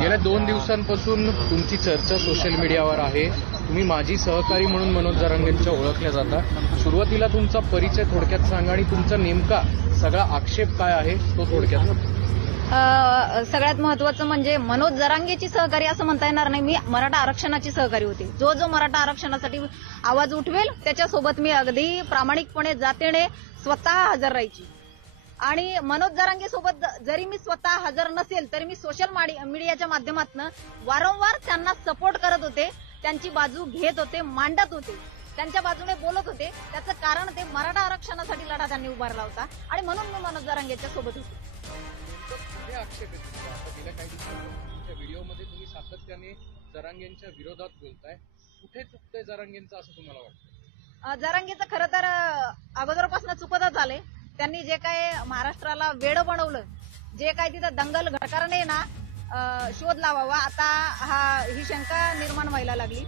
गेल्या 2 दिवसांपासून तुमची चर्चा सोशल मीडियावर आहे. तुम्ही माजी सहकारी म्हणून मनोज जरांगेंच्या ओळखल्या जाता. सुरुवातीला तुमचा परिचय थोडक्यात सांगा आणि तुमचा नेमका सगळा आक्षेप काय आहे तो थोडक्यात. सगळ्यात महत्वाचं म्हणजे मनोज जरांगेची सहकारी असं म्हणता येणार नाही. मी मराठा आरक्षणाची सहकारी होती. जो मराठा आरक्षणासाठी आवाज उठवेल त्याच्यासोबत मी अगदी प्रामाणिकपणे जातीने स्वतः हजर राहायची. आणि मनोज जरांगे सोबत जरी मी स्वतः हजर नसेल तरी मी सोशल मीडियाच्या माध्यमातून वारंवार त्यांना सपोर्ट करत होते, त्यांची बाजू घेत होते, मांडत होते, त्यांच्या बाजूने बोलत होते. त्याचं कारण ते मराठा आरक्षणासाठी लढा त्यांनी उभारला होता आणि म्हणून मी मनोज जरांगेच्या सोबत होते. आक्षेप आहे गेल्या काही दिवसांच्या व्हिडिओमध्ये तुम्ही सातत्याने जरांगेंच्या विरोधात बोलताय. कुठे चुकतंय जरांगेंचं असं तुम्हाला वाटतं? जरांगेचं खरं तर अगोदरपासून चुकतच आले. त्यांनी जे काय महाराष्ट्राला वेड बनवलं, जे काय तिथं दंगल घडकारणे ना शोध लावावा, आता ही शंका निर्माण व्हायला लागली.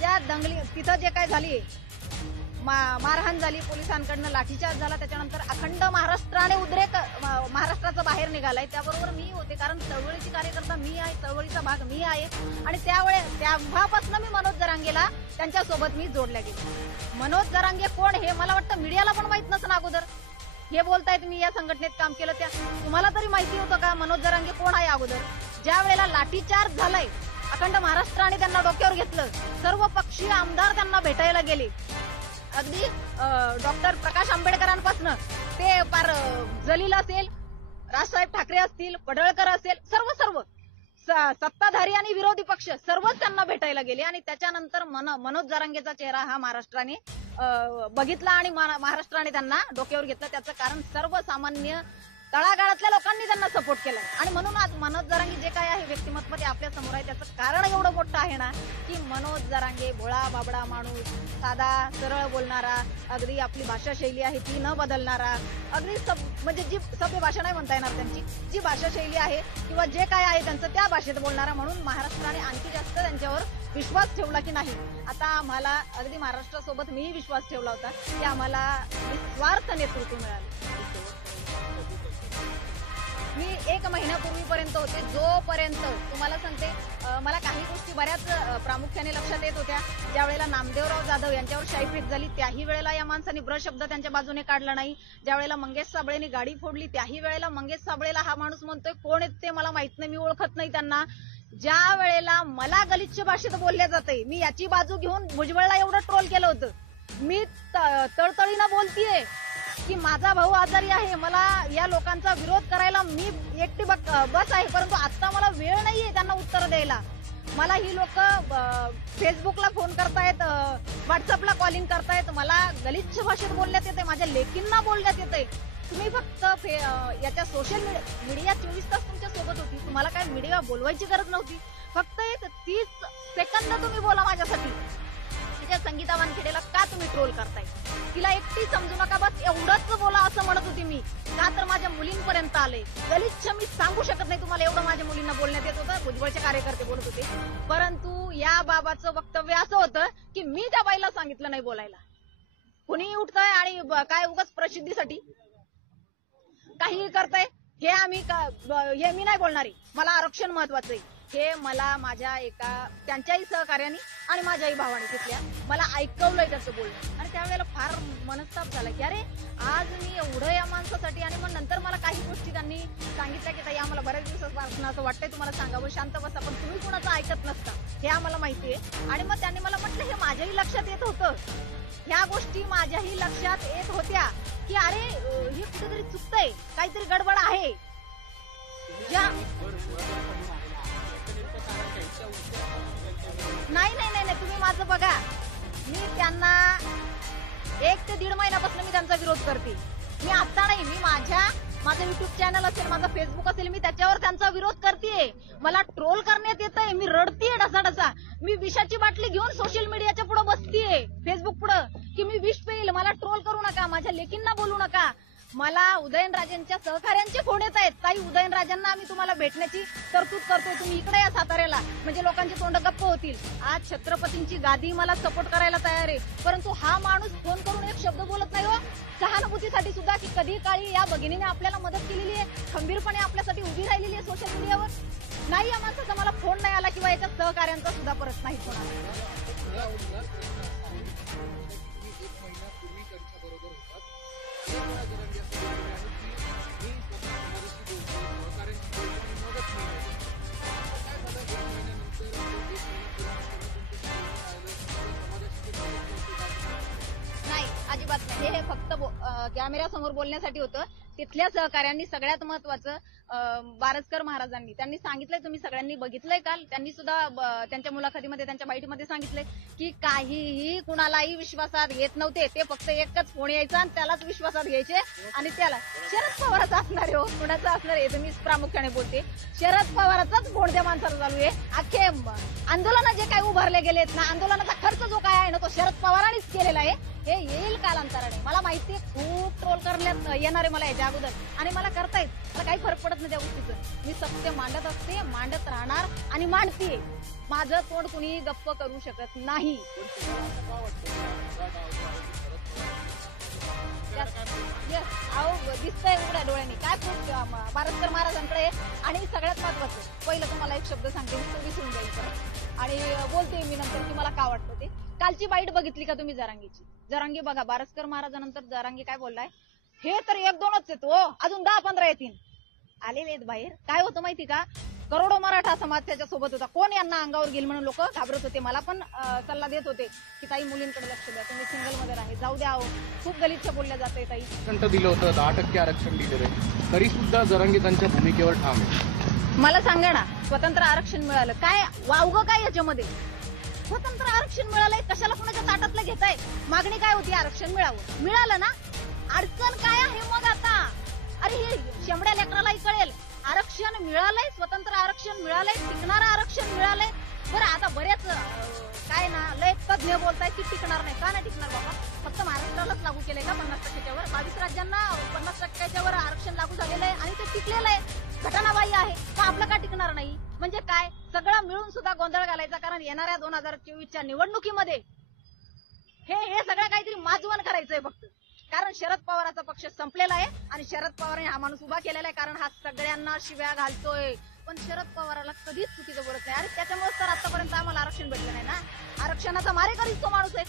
त्या दंगली तिथं जे काय झाली, मारहाण झाली, पोलिसांकडनं लाठीचार्ज झाला, त्याच्यानंतर अखंड महाराष्ट्राने उद्रेक महाराष्ट्राचं बाहेर निघालाय. त्याबरोबर मी होते, कारण चळवळीची कार्यकर्ता मी आहे, चळवळीचा भाग मी आहे. आणि तेव्हापासून मी मनोज जरांगेला त्यांच्यासोबत मी जोडल्या गेले. मनोज जरांगे कोण हे मला वाटतं मीडियाला पण माहित नसतं अगोदर. हे बोलतायत मी या संघटनेत काम केलं, त्या तुम्हाला तरी माहिती होतं का मनोज जरांगे कोण आहे अगोदर? ज्या वेळेला लाठीचार्ज झालाय, अखंड महाराष्ट्राने त्यांना डोक्यावर घेतलं, सर्व पक्षीय आमदार त्यांना भेटायला गेले. अगदी डॉक्टर प्रकाश आंबेडकरांपासून ते पार जलील असेल, राजसाहेब ठाकरे असतील, पडळकर असेल, सर्व सत्ताधारी आणि विरोधी पक्ष सर्वच त्यांना भेटायला गेले. आणि त्याच्यानंतर मनोज जरांगेचा चेहरा हा महाराष्ट्राने बघितला आणि महाराष्ट्राने त्यांना डोक्यावर घेतलं. त्याचं कारण सर्वसामान्य तळागाळातल्या लोकांनी त्यांना सपोर्ट केलाय. आणि म्हणून आज मनोज जरांगे जे काय आहे व्यक्तिमत्व ते आपल्या समोर आहे. त्याचं कारण एवढं मोठं आहे ना की मनोज जरांगे भोळा बाबडा माणूस, साधा सरळ बोलणारा, अगदी आपली भाषा शैली आहे ती न बदलणारा, अगदी म्हणजे जी सभ्य भाषा नाही म्हणता येणार त्यांची, जी भाषा शैली आहे किंवा जे काय आहे त्यांचं त्या भाषेत बोलणारा, म्हणून महाराष्ट्राने आणखी जास्त त्यांच्यावर विश्वास ठेवला की नाही. आता आम्हाला अगदी महाराष्ट्रासोबत मीही विश्वास ठेवला होता की आम्हाला निस्वार्थ नेतृत्व मिळालं. मी 1 महिन्यापूर्वीपर्यंत होते, जोपर्यंत तुम्हाला सांगते मला काही गोष्टी बऱ्याच प्रामुख्याने लक्षात येत होत्या. ज्या वेळेला नामदेवराव जाधव यांच्यावर शाईफेक झाली त्याही वेळेला या माणसाने ब्रशब्द त्यांच्या बाजूने काढला नाही. ज्या वेळेला मंगेश साबळेंनी गाडी फोडली त्याही वेळेला मंगेश साबळेला हा माणूस म्हणतोय कोण आहेत ते मला माहित नाही, मी ओळखत नाही त्यांना. ज्या वेळेला मला गलिच्छ भाषेत बोलल्या जाते, मी याची बाजू घेऊन भुजबळला एवढं ट्रोल केलं होतं. मी तळतळीनं बोलतीये की माझा भाऊ आजारी आहे, मला या लोकांचा विरोध करायला मी एकटी बस आहे, परंतु आता मला वेळ नाहीये त्यांना उत्तर द्यायला. मला ही लोक फेसबुकला फोन करतायत, व्हॉट्सअपला कॉलिंग करतायत, मला गलिच्छ भाषेत बोलण्यात येते, माझ्या लेकींना बोलण्यात येते. तुम्ही फक्त याच्या सोशल मीडिया 24 तास तुमच्या सोबत होती, तुम्हाला काय मीडिया बोलवायची गरज नव्हती. फक्त एक 30 सेकंद तुम्ही बोला माझ्यासाठी. तिच्या संगीता वानखेडेला का तुम्ही ट्रोल करताय, तिला एकटी समजू नका, बस एवढंच बोला असं म्हणत होती मी. का तर माझ्या मुलींपर्यंत आले. गलिच्छ मी सांगू शकत नाही तुम्हाला, एवढं माझ्या मुलींना बोलण्यात येत होतं. भुजबळचे कार्यकर्ते बोलत होते, परंतु या बाबाचं वक्तव्य असं होतं की मी त्या बाईला सांगितलं नाही बोलायला. कुणीही उठतंय आणि काय उगाच प्रसिद्धीसाठी काहीही करताय. हे मी नाही बोलणारी, मला आरक्षण महत्वाचं आहे. हे मला माझ्या त्यांच्याही सहकार्याने आणि माझ्याही भावाने तिथल्या मला ऐकवलंय त्याचं बोलणं. आणि त्यावेळेला फार मनस्ताप झाला की अरे आज मी एवढं या माणसासाठी. आणि मग नंतर मला काही गोष्टी त्यांनी सांगितल्या की ताई आम्हाला बऱ्याच दिवसापासून असं वाटतंय तुम्हाला सांगावं, शांत बसा, पण तुम्ही कुणाचं ऐकत नसता हे आम्हाला माहितीये. आणि मग त्यांनी मला म्हटलं हे माझ्याही लक्षात येत होतं, ह्या गोष्टी माझ्याही लक्षात येत होत्या की अरे हे कुठेतरी चुकतंय, काहीतरी गडबड आहे. नाही तुम्ही माझं बघा, मी त्यांना 1 ते 1.5 महिन्यापासून मी त्यांचा विरोध करते. मी आता नाही, मी माझं युट्यूब चॅनल असेल, माझा फेसबुक असेल, मी त्याच्यावर त्यांचा विरोध करतेय. मला ट्रोल करण्यात येतंय, मी रडतीये ढसाढसा. मी विषाची बाटली घेऊन सोशल मीडियाच्या पुढे बसतीये, फेसबुक पुढे, की मी विष पेईल, मला ट्रोल करू नका, माझ्या लेकींना बोलू नका. मला उदयनराजेंच्या सहकार्यांचे फोन येत आहेत, ताई उदयनराजांना आम्ही तुम्हाला भेटण्याची तरतूद करतोय, तुम्ही इकडे या साताऱ्याला, म्हणजे लोकांची तोंड गप्प होतील. आज छत्रपतींची गादी मला सपोर्ट करायला तयार आहे, परंतु हा माणूस फोन करून एक शब्द बोलत नाही हो सहानुभूतीसाठी सुद्धा, की कधी काळी या भगिनीने आपल्याला मदत केलेली आहे, खंबीरपणे आपल्यासाठी उभी राहिलेली आहे सोशल मीडियावर. नाही या माणसाचा मला फोन नाही आला किंवा याच्या सहकार्यांचा सुद्धा परत नाही फोन आला. नाही अजिबात नाही. हे फक्त कॅमेऱ्यासमोर बोलण्यासाठी होतं. तिथल्या सहकाऱ्यांनी सगळ्यात महत्वाचं बारसकर महाराजांनी त्यांनी सांगितलंय, तुम्ही सगळ्यांनी बघितलंय काल, त्यांनी सुद्धा त्यांच्या मुलाखतीमध्ये त्यांच्या बाईटमध्ये सांगितलंय की काहीही कुणालाही विश्वासात घेत नव्हते. ते फक्त एकच फोन यायचा आणि त्यालाच विश्वासात घ्यायचे आणि त्याला शरद पवाराचा असणार आहे. हो कुणाचं असणार आहे मी प्रामुख्याने बोलते. शरद पवाराचाच फोन त्या माणसाला चालू आहे. अख्खे आंदोलन जे काय उभारले गेलेत ना, आंदोलनाचा खर्च जो काय आहे ना तो शरद पवारांनीच केलेला आहे. हे येईल कालांतराने. मला माहिती आहे खूप ट्रोल करण्यात येणार आहे मला याच्या अगोदर आणि मला करतायत. मला काही फरक पडत नाही त्या गोष्टीचं. मी सत्य मांडत असते, मांडत राहणार आणि मांडते. माझं तोंड कुणी गप्प करू शकत नाही. अहो दिसतंय उघड्या डोळ्यांनी काय बारसकर महाराजांकडे. आणि सगळ्यात महत्वाचं पहिलं तुम्हाला एक शब्द सांगते, मी तो विसरून जाईल परत आणि बोलते मी नंतर की मला का वाटतं ते. कालची बाईट बघितली का तुम्ही जरांगीची? जरांगी बघा, बारसकर महाराजांनंतर जरांगी काय बोललाय, हे तर 1-2च येतो, अजून 10-15 येतील. आलेले आहेत बाहेर. काय होतं माहिती का, करोडो मराठा समाज त्याच्या सोबत होता. कोण यांना अंगावर घेईल म्हणून लोक घाबरत होते. मला पण सल्ला देत होते की ताई मुलींकडे लक्ष द्या, तुम्ही सिंगल मध्ये राहा, जाऊ द्या. खूप गलिच्छ बोलल्या जाते ताई. आरक्षण दिलं होतं, 10% आरक्षण दिलेलं आहे, तरी सुद्धा जरांगे त्यांच्या भूमिकेवर ठाम आहे. मला सांगा ना, स्वतंत्र आरक्षण मिळालं काय वावगं काय याच्यामध्ये? स्वतंत्र आरक्षण मिळालंय, कशाला कुणाच्या ताटातलं घेताय? मागणी काय होती? आरक्षण मिळावं. मिळालं ना, अडचण काय आहे मग आता? अरे हे शेंबड्या लेकरालाही कळेल. आरक्षण मिळालंय, स्वतंत्र आरक्षण मिळालंय, टिकणारं आरक्षण मिळालंय. बरं आता बरेच काय ना लय तज्ञ बोलतायत की टिकणार नाही. का नाही टिकणार बाबा? फक्त महाराष्ट्रालाच लागू केलंय का 50%च्या वर? 22 राज्यांना 50%च्या वर आरक्षण लागू झालेलं आहे आणि ते टिकलेलं आहे. घटनाबाह्य आहे का? आपलं का टिकणार नाही? म्हणजे काय सगळं मिळून सुद्धा गोंधळ घालायचा? कारण येणाऱ्या 2024च्या निवडणुकीमध्ये हे सगळं काहीतरी माजवण करायचंय फक्त. कारण शरद पवाराचा पक्ष संपलेला आहे आणि शरद पवारांनी हा माणूस उभा केलेला आहे. कारण हा सगळ्यांना शिव्या घालतोय, पण शरद पवाराला कधीच चुकीचं बोलत नाही. अरे त्याच्यामुळे तर आतापर्यंत आम्हाला आरक्षण भेटलं नाही ना. आरक्षणाचा मारेकरीच तो माणूस आहे.